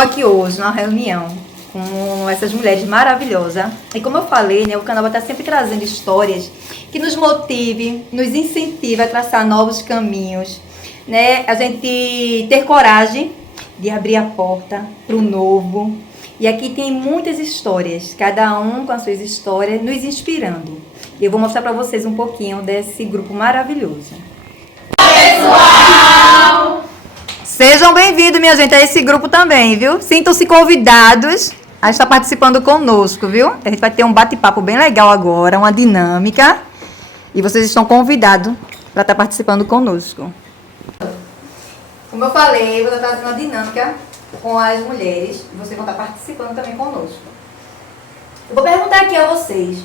estou aqui hoje numa reunião com essas mulheres maravilhosas. E como eu falei, né, o canal vai estar sempre trazendo histórias que nos motive, nos incentive a traçar novos caminhos, né? A gente ter coragem de abrir a porta para o novo. E aqui tem muitas histórias, cada um com as suas histórias, nos inspirando. E eu vou mostrar para vocês um pouquinho desse grupo maravilhoso. Pessoal! Sejam bem-vindos, minha gente, a esse grupo também, viu? Sintam-se convidados a estar participando conosco, viu? A gente vai ter um bate-papo bem legal agora, uma dinâmica. E vocês estão convidados para estar participando conosco. Como eu falei, eu vou estar fazendo uma dinâmica com as mulheres e vocês vão estar participando também conosco. Eu vou perguntar aqui a vocês.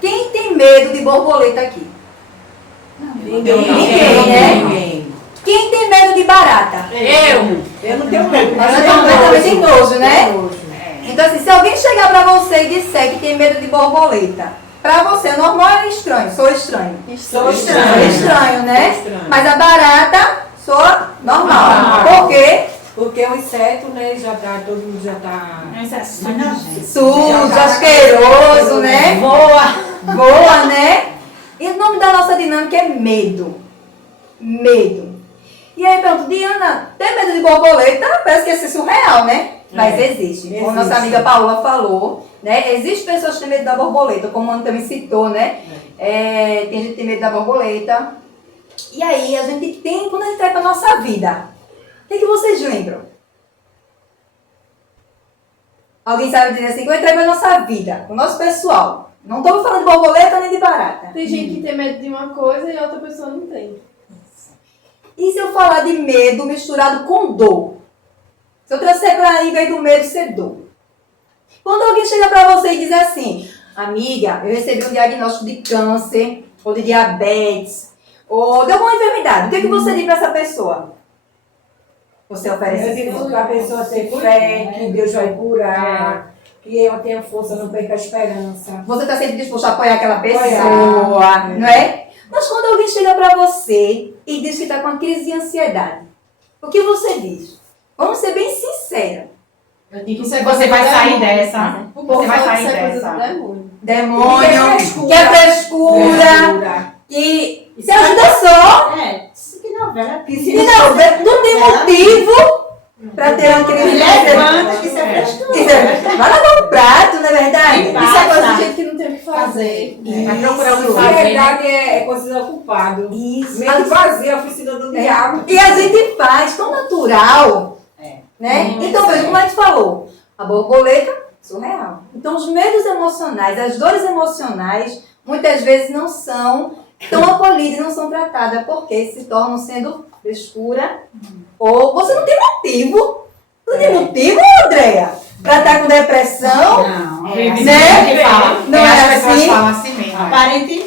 Quem tem medo de borboleta aqui? Ninguém, né? Ninguém. Quem tem medo de barata? Eu não tenho medo. Mas eu também tem nojo, né? Então, assim, se alguém chegar pra você e disser que tem medo de borboleta, pra você é normal ou é estranho? Sou estranho. Sou estranho. Sou estranho, né? Sou estranho. Mas a barata, sou normal. Por quê? Porque o inseto, né, já tá, todo mundo já tá Sujo, asqueroso, né? Voa, né? E o nome da nossa dinâmica é medo. Medo. E aí, pronto, Diana, tem medo de borboleta? Parece que ia ser surreal, né? Mas existe. Como nossa amiga Paola falou, né? Existem pessoas que têm medo da borboleta, como a Ana também citou, né? Tem gente que tem medo da borboleta. E aí, a gente tem, quando a gente vai para a nossa vida, o que vocês lembram? Alguém sabe dizer assim, que eu entrei na nossa vida, o nosso pessoal. Não estamos falando de borboleta nem de barata. Tem gente que tem medo de uma coisa e outra pessoa não tem. E se eu falar de medo misturado com dor? Se eu trouxer para em vez do medo ser dor. Quando alguém chega para você e diz assim, amiga, eu recebi um diagnóstico de câncer, ou de diabetes, ou de alguma enfermidade, o que você diz para essa pessoa? Você oferece? Eu digo para a pessoa ter fé, que Deus vai curar, que ela tenha força, não perca a esperança. Você está sempre disposto a apoiar aquela pessoa, não é? Mas quando alguém chega para você e diz que está com uma crise de ansiedade, o que você diz? Vamos ser bem sinceros. Eu digo que você vai sair dessa. Você vai sair dessa. Demônio, que é frescura, que se ajuda só. Que novela. Que não tem motivo para ter uma crise de ansiedade. Que isso é frescura. Vai lavar um prato, não é verdade? Isso é coisa de gente que não tem o que fazer. Vai procurar o que Na fazer. verdade, é coisa de ocupado. Isso. Mente vazia, a oficina do diabo. E a gente faz tão natural, né? Então, veja, como a gente falou, a borboleta, surreal. Então, os medos emocionais, as dores emocionais, muitas vezes não são tão acolhidas, não são tratadas, porque se tornam sendo frescura, ou você não tem motivo. Não tem motivo, Andréia? Pra estar com depressão? Não, né? Não é as pessoas assim? falam assim mesmo. Aparentemente.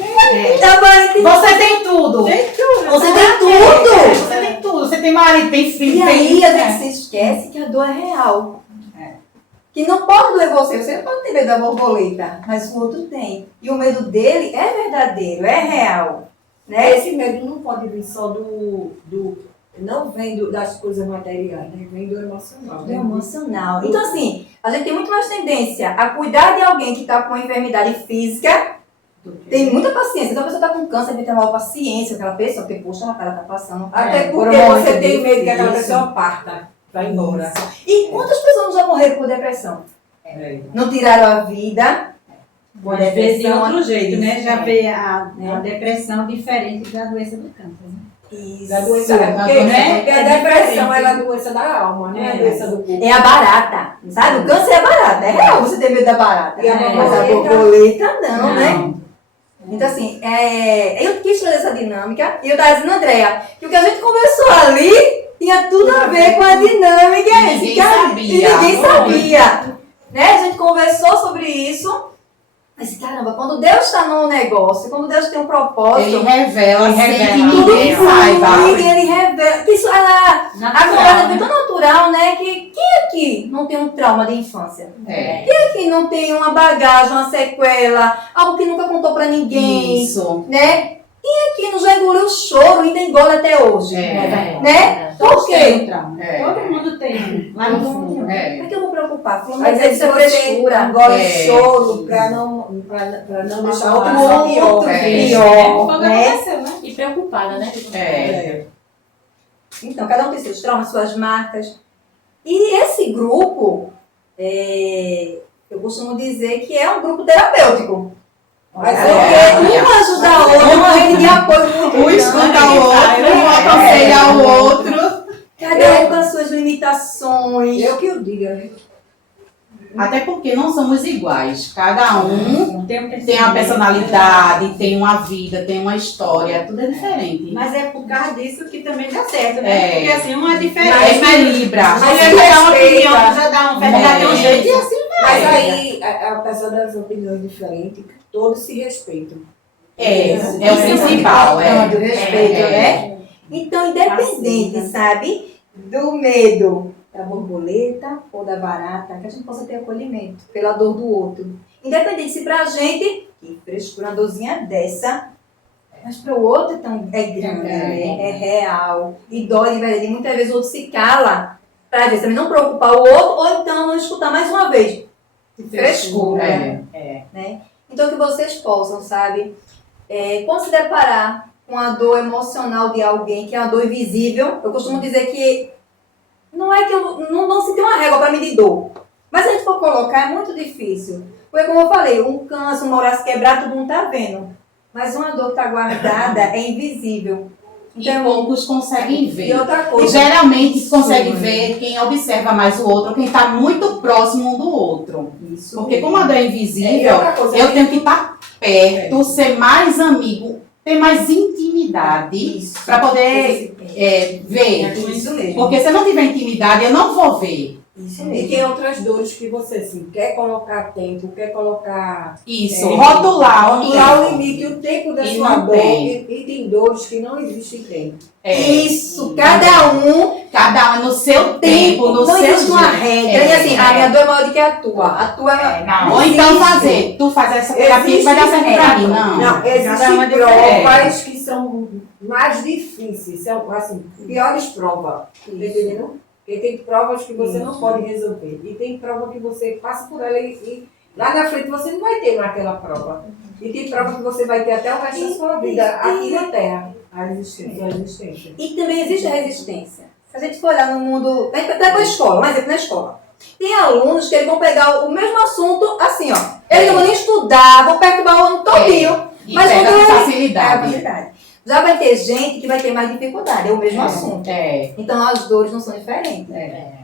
Você tem tudo. Você tem tudo. Você tem tudo. Você tem marido, tem filho, E aí tem... a gente se esquece que a dor é real. Que não pode doer você. Você não pode ter medo da borboleta, mas o outro tem. E o medo dele é verdadeiro, é real. Né? Esse medo não pode vir só não vem das coisas materiais, né? Vem do emocional. Do emocional. Então, assim, a gente tem muito mais tendência a cuidar de alguém que está com uma enfermidade física. Tem muita paciência. Então, a pessoa está com câncer, tem que ter maior paciência, aquela pessoa, porque, poxa, ela está passando. Até por porque um você momento tem medo que aquela difícil. pessoa parta, vai embora. E quantas pessoas já morreram por depressão? Não tiraram a vida. Às vezes de outro jeito, né? Já Isso. vê a depressão diferente da doença do câncer. Né? Isso. Da doença, porque a depressão ela é a doença da alma, né? A doença do corpo. É a barata, sabe? O câncer é barata, é real você ter medo da barata. E a Mas a borboleta não, né? Então, assim, eu quis trazer essa dinâmica e eu estava dizendo, Andréia, que o que a gente conversou ali tinha tudo a ver com a dinâmica. Ninguém sabia. Né? A gente conversou sobre isso. Mas, caramba, quando Deus está num negócio, quando Deus tem um propósito... Ele revela sem que tudo ninguém saiba. Ele revela. Isso, a conversa é tão natural, né? Que quem aqui não tem um trauma de infância? Quem aqui não tem uma bagagem, uma sequela, algo que nunca contou pra ninguém? Isso. Né? Quem aqui não já engoliu o choro, ainda engole até hoje. Né? Por quê? Todo mundo tem lá no fundo. Como é que eu vou preocupar? Falando Mas de aí se você frescura. engole choro pra não deixar outra O pessoa outro pior. pior, Foi o que né? aconteceu, né? E preocupada, né? Então, cada um tem seus traumas, suas marcas. E esse grupo, eu costumo dizer que é um grupo terapêutico. Mas Porque um ajuda a outra, uma rede de apoio muito Um escuta o outro, um aconselha o outro. Cada um com as suas limitações. Eu que o diga, né? Até porque não somos iguais. Cada um Tem um tem uma personalidade, tem uma vida, tem uma história, tudo é diferente. Mas é por causa disso que também dá certo, né? É. Porque assim, um é diferente. Mas equilibra. Mas se ele dá uma respeita. opinião, tu já dá um já tem um jeito e assim vai. Mas aí, apesar das opiniões diferentes, todos se respeitam. É o Isso principal. importante, o respeito, É. né? Então, independente, sabe, do medo da borboleta ou da barata, que a gente possa ter acolhimento pela dor do outro. Independente se pra gente, que frescura, uma dorzinha dessa, mas para o outro então, é grande, né? É real, e dói de verdade. E muitas vezes o outro se cala para às vezes também não preocupar o outro, ou então não escutar mais uma vez. Frescura. Né? Então que vocês possam, sabe, quando se deparar com a dor emocional de alguém, que é uma dor invisível, eu costumo dizer que não é que não se tem uma régua para medir dor. Mas se a gente for colocar, é muito difícil. Porque como eu falei, um câncer, um braço quebrado, todo mundo está vendo. Mas uma dor que está guardada é invisível. E poucos conseguem ver. E outra E coisa. geralmente consegue ver quem observa mais o outro, quem está muito próximo um do outro. Isso. Porque como a dor é E invisível, outra coisa, eu tenho que estar perto, ser mais amigo, ter mais intimidade para poder ver. Isso mesmo. Porque se eu não tiver intimidade, eu não vou ver. Isso E mesmo. tem outras dores que você assim, quer colocar tempo, quer colocar Isso, rotular o limite, o tempo da E sua não dor. tem. E tem dores que não existem tempo. Isso, cada um Cada um no seu tempo, no não seu existe uma jeito. regra. E assim, a minha dor é maior do que a tua. A tua Ou então fazer, tu faz essa terapia que vai dar certo pra mim, não. Não, Cada existem uma é provas que são mais difíceis, são assim, piores provas. Tá entendendo? Porque tem provas que você não pode resolver. E tem prova que você passa por ela e lá na frente você não vai ter naquela prova. E tem prova que você vai ter até o resto da sua vida aqui na Terra. A existência. E também existe a resistência. Se a gente for olhar no mundo, até com a escola, um exemplo na escola. Tem alunos que eles vão pegar o mesmo assunto assim, ó. Eles não vão nem estudar, vão perturbar o ano todinho. E Mas pega quando com ele- facilidade. facilidade. Já vai ter gente que vai ter mais dificuldade, é o mesmo assunto. Então as dores não são diferentes.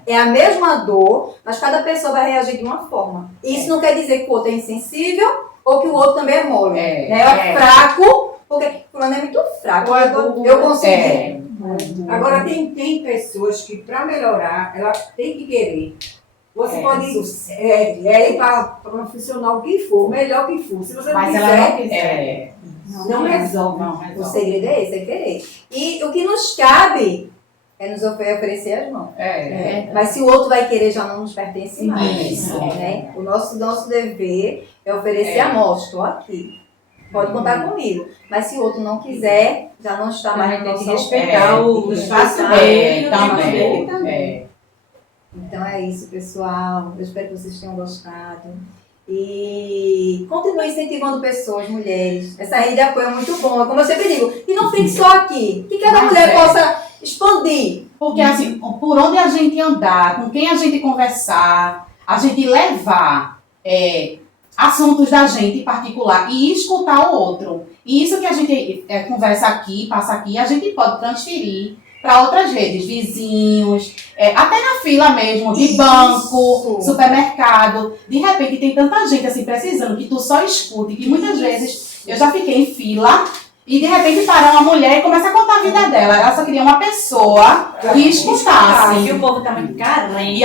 É a mesma dor, mas cada pessoa vai reagir de uma forma. Isso não quer dizer que o outro é insensível ou que o outro também é mole. Né? É fraco, porque fulano é muito fraco. Ou é burro, Eu consegui. Agora tem pessoas que para melhorar, ela tem que querer. Você pode ir para profissional que for, melhor que for. Se você não Mas quiser, ela não quiser. não resolve. O segredo é esse, é querer. E o que nos cabe é nos oferecer as mãos. Mas se o outro vai querer, já não nos pertence mais. Isso. Né? O nosso dever é oferecer a mão. Estou aqui. Pode contar comigo. Mas se o outro não quiser, já não está mais no Tem que nosso respeitar o espaço dele, o tempo dele também. Então é isso, pessoal. Eu espero que vocês tenham gostado. E continue incentivando pessoas, mulheres. Essa rede de apoio é muito boa, como eu sempre digo. E não fique só aqui. Que cada mulher possa expandir. Porque assim, por onde a gente andar, com quem a gente conversar, a gente levar assuntos da gente em particular e escutar o outro. E isso que a gente conversa aqui, passa aqui, a gente pode transferir para outras redes, vizinhos, até na fila mesmo, de banco, supermercado. De repente tem tanta gente assim precisando que tu só escute, que muitas vezes eu já fiquei em fila e de repente para uma mulher e começa a contar a vida dela. Ela só queria uma pessoa que escutasse. Porque o povo tá muito carente.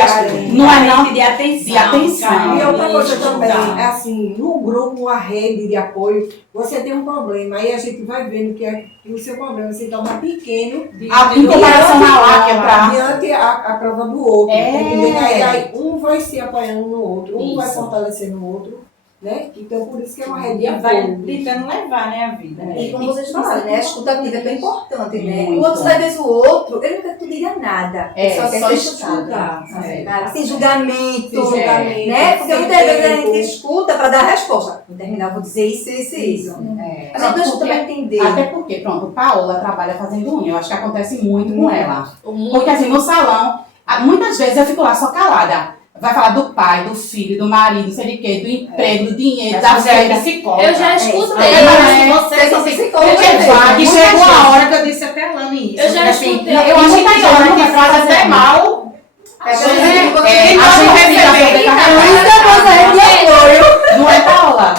Não é não de atenção. de atenção. carente E outra de coisa também, escutar. é assim, no grupo, uma rede de apoio, você tem um problema, aí a gente vai vendo que o seu problema se torna pequeno Em comparação na láquia diante a prova do outro. É. Entendeu? Aí um vai se apoiando no outro, um vai Isso. fortalecendo o outro. né? Então, por isso que é uma rede de Vai apoio. tentando levar, né, a vida. E como vocês falaram, né? A escutativa é bem importante, né? Muito. O outro, às vezes, o outro, ele não quer que tu diga nada. É, Ele só quer só ser escutar. escutado. É. Sem julgamento. Sem julgamento, Né? Porque sem muitas vezes a tempo. gente escuta para dar a resposta. Vou terminar, vou dizer isso, isso e isso. É. A gente não escuta para entender. Até porque, pronto, Paola trabalha fazendo unha. Eu acho que acontece muito com ela. Muito. Porque assim, no salão, muitas vezes eu fico lá só calada. Vai falar do pai, do filho, do marido, não sei de quê, do emprego, do dinheiro, da vida. psicóloga. Eu já escutei. É, parece que Vocês são psicólogos. E mesmo. chegou a hora que eu disse até a Lani isso. Eu já assim, escutei. Eu acho que tem hora que faz até mal. É, por exemplo, A você- gente fica Por isso que eu vou sair de apoio. Não é, Paola?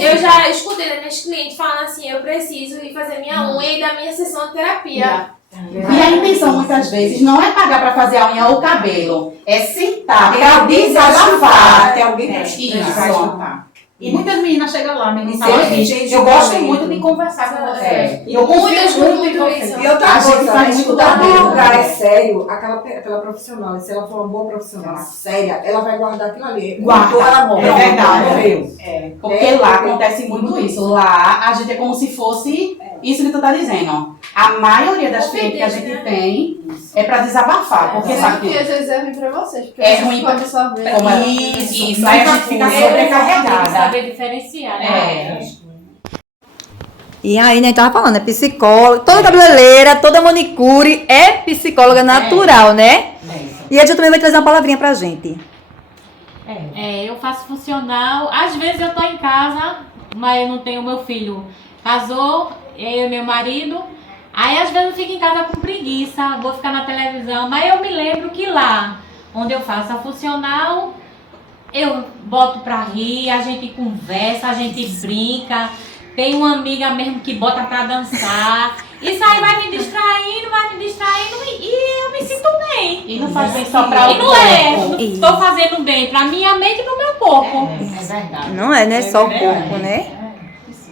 Eu já escutei das minhas clientes falando assim, eu preciso ir fazer minha unha e dar minha sessão de terapia. E a intenção, muitas vezes, não é pagar pra fazer a unha ou o cabelo. É sentar Tem pra alguém pra desabafar. escutar, tem alguém pra Isso. escutar. E muitas meninas chegam lá, mesmo E falam sem- assim, sem eu gosto julgamento. muito de conversar com você. É. E eu confio Muitas muito em muito você. isso. E outra A gente coisa, faz muito escutar cabelo, no lugar né? é sério, aquela profissional, se ela for uma boa profissional séria, ela vai guardar aquilo ali. Guarda. Ou ela morre. É verdade. Morreu. Porque lá acontece muito isso. Lá a gente é como se fosse isso que tu tá dizendo. A maioria das clientes que a gente tem é pra desabafar. Porque sabe que que às vezes é ruim pra vocês. Porque É vocês ruim pra- podem absorver. como é isso, aí a gente fica sobrecarregada. Saber diferenciar, né? É. E aí, né, tava falando, é psicóloga, toda cabeleireira, toda manicure é psicóloga natural, né? E a Tia também vai trazer uma palavrinha pra gente. Eu faço funcional. Às vezes eu tô em casa, mas eu não tenho meu filho. Casou, eu e meu marido. Aí às vezes eu fico em casa com preguiça, vou ficar na televisão. Mas eu me lembro que lá, onde eu faço a funcional, eu boto pra rir, a gente conversa, a gente brinca. Tem uma amiga mesmo que bota pra dançar. Isso aí vai me distraindo e eu me sinto bem. E não faz bem só pra o E não é, corpo. estou fazendo bem pra minha mente e pro meu corpo. É verdade. Não é, né? Só o corpo, né?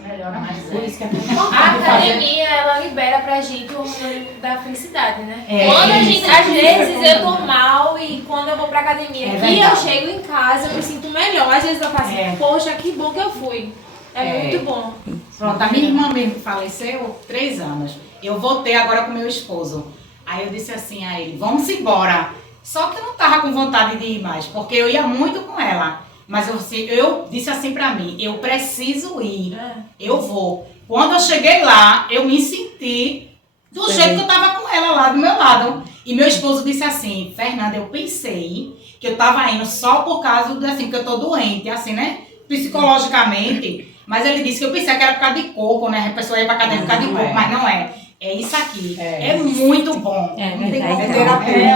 Melhora mais. Por isso que é muito A importante fazer. academia, ela libera pra gente o hormônio da felicidade, né? É, Quando a gente, às isso. vezes eu tô mal e quando eu vou pra academia, É que verdade. eu chego em casa, eu me sinto melhor. Às vezes eu faço assim, poxa, que bom que eu fui. É muito bom. Pronto, a minha irmã mesmo faleceu 3 anos. Eu voltei agora com meu esposo. Aí eu disse assim a ele, vamos embora. Só que eu não tava com vontade de ir mais, porque eu ia muito com ela. Mas eu disse assim pra mim, eu preciso ir, eu vou. Quando eu cheguei lá, eu me senti do jeito que eu tava com ela lá do meu lado. E meu esposo disse assim, Fernanda, eu pensei que eu tava indo só por causa do, assim, porque eu tô doente, assim, né? Psicologicamente. Mas ele disse que eu pensei que era por causa de corpo, né? A pessoa ia pra academia por causa de corpo, mas não é. É isso aqui. É muito bom. Não tem como. É terapia.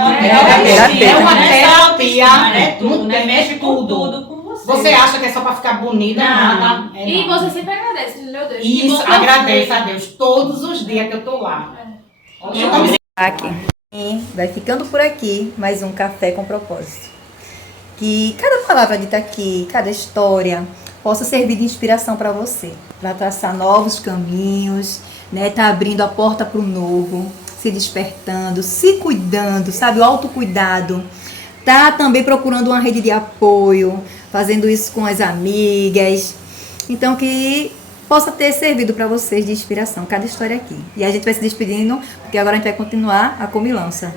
É uma terapia. É tudo, Não né? mexe Com tudo. tudo com você. Você acha que é só pra ficar bonita? Nada. É E nada. você sempre agradece, meu Deus. que bom Isso, que eu agradeço fui. a Deus todos os dias que eu tô lá. Hoje eu tô me Aqui. E vai ficando por aqui mais um Café com Propósito. Que cada palavra dita aqui, cada história, possa servir de inspiração para você, para traçar novos caminhos, né? Tá abrindo a porta para o novo, se despertando, se cuidando, sabe? O autocuidado. Tá também procurando uma rede de apoio, fazendo isso com as amigas. Então, que possa ter servido para vocês de inspiração, cada história aqui. E a gente vai se despedindo, porque agora a gente vai continuar a comilança.